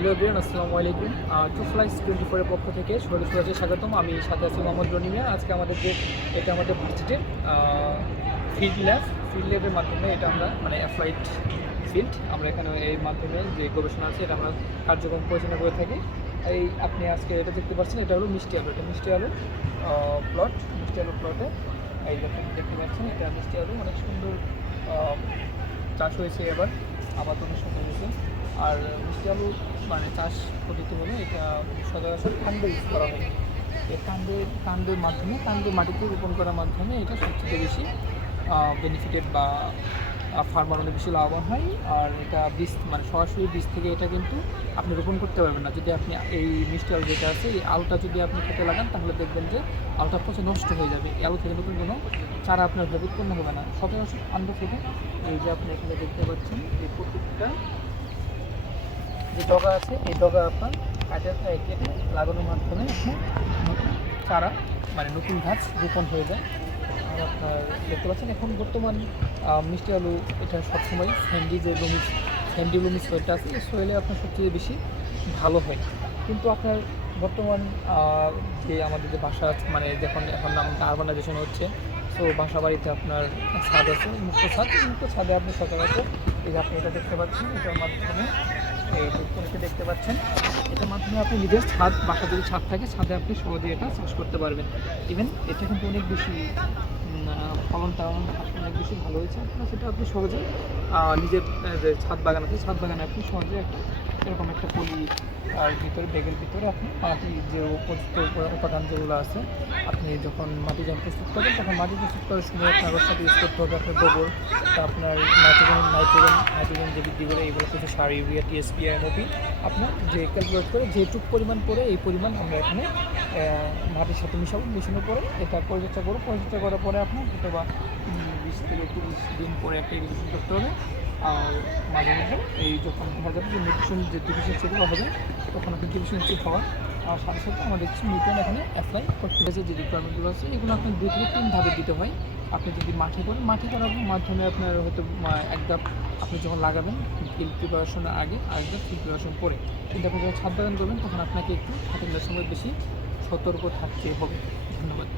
Hello everyone, আসসালামু আলাইকুম। Two flies 24 এর পক্ষ থেকে সবাইকে স্বাগতম। আমি সাথে আছি মোহাম্মদ রনিমিয়া। আজকে আমাদের এটা আমাদের ভার্সিটির ফিল্ড ল্যাবের মাধ্যমে এটা আমরা মানে অ্যাপ্লাইড ফিল্ড আমরা এখানে এর মাধ্যমে যে গবেষণা আছে এটা আমরা কার্যক্রম পরিচালনা করে থাকি। এই আপনি আজকে এটা দেখতে পাচ্ছেন, এটা হলো মিষ্টি আলু। এটা মিষ্টি আলু প্লট, মিষ্টি আলু প্লটে এই দেখতে পাচ্ছেন, এটা মিষ্টি আলু অনেক সুন্দর চাষ হয়েছে। এবার আবার অনেক সুন্দর হয়েছে। আর মিষ্টি আলু মানে চাষ পদ্ধতি হলো এটা সচরাচর কাণ্ডে ইউজ করা হয়। এই কাণ্ডের মাধ্যমে মাটিতে রোপণ করার মাধ্যমে এটা সবচেয়ে বেশি বেনিফিটেড বা ফার্মার অনেক বেশি লাভবান হয়। আর এটা বীজ মানে সরাসরি বীজ থেকে এটা কিন্তু আপনি রোপণ করতে পারবেন না। যদি আপনি এই মিষ্টি আলু যেটা আছে এই আলুটা যদি আপনি খেতে লাগান তাহলে দেখবেন যে আলুটা পচে নষ্ট হয়ে যাবে। এই আলু থেকে নতুন কোনো চারা আপনার উৎপন্ন হবে না। সচরাচর কাণ্ড থেকে এই যে আপনি এখানে দেখতে পাচ্ছেন এই প্রত্যেকটা যে ডগা আছে এই ডগা আপনার কেটে লাগানোর মাধ্যমে আপনার নতুন চারা মানে নতুন গাছ রোপণ হয়ে যায়। আর আপনার দেখতে পাচ্ছেন এখন বর্তমান মিষ্টি আলু এটা সবসময় স্যান্ডি লুমি সয়েলটা আছে, এই সয়েলে আপনার সবচেয়ে বেশি ভালো হয়। কিন্তু আপনার বর্তমান যে আমাদের যে বাসা মানে এখন আরবানাইজেশন হচ্ছে, তো বাসা বাড়িতে আপনার ছাদ আছে, মুক্ত ছাদে আপনি সচরাচর এই যে আপনি এটা দেখতে পাচ্ছেন, এটার মাধ্যমে এই যে দেখতে পাচ্ছেন এটার মাধ্যমে আপনি নিজের বাসা যদি ছাদ থাকে ছাদে আপনি সহজে এটা চাষ করতে পারবেন। ইভেন এটা কিন্তু অনেক বেশি ফলনটা অনেক বেশি ভালো হয়েছে। আপনার সেটা আপনি সহজে নিজের যে ছাদ বাগান আছে ছাদ বাগানে আপনি সহজে একটা এরকম একটা পলি আর ব্যাগের ভিতরে আপনি মাটি যে উপযুক্ত উপাদান যেগুলো আছে আপনি যখন মাটি যখন প্রস্তুত করবেন তখন মাটি প্রস্তুত করার সময় আপনার সাথে ইউজ করতে হবে আপনার গোবর, তা আপনার নাইট্রোজেন যে বৃদ্ধি করে এইগুলো হচ্ছে সার, ইউরিয়া, টিএসপি, এমওপি আপনার যে ক্যালকুলেট করে যেটুক পরিমাণ পরে এই পরিমাণ আমরা এখানে মাটির সাথে মিশানোর পরে এটা পরিচর্যা করার পরে আপনার হয়তো বা 20 থেকে 30 দিন পরে একটা ইরিগেশন করতে হবে। আর মাঝে মধ্যে এই যখন দেখা যাবে যে ডিফিসিয়েন্সিগুলো হবে তখন আপনি ডিফিসিয়েন্সি হওয়ার আর সাথে সাথে আমাদের কিছু নিউট্রিয়েন্ট এখানে অ্যাপ্লাই করতে হয়েছে। যে রিকোয়ারমেন্টগুলো আছে এগুলো আপনার 2 থেকে 3 ধাপে দিতে হয়। আপনি যদি মাঠে করার মাধ্যমে আপনার হয়তো এক ধাপ আপনি যখন লাগাবেন ফিল্ড প্রিপারেশনের আগে, আর এক ধাপ ফিল্ড প্রিপারেশন পরে। কিন্তু আপনি যখন ছাদ বাগান করবেন তখন আপনাকে একটু হাতের সময় বেশি সতর্ক থাকতে হবে। ধন্যবাদ।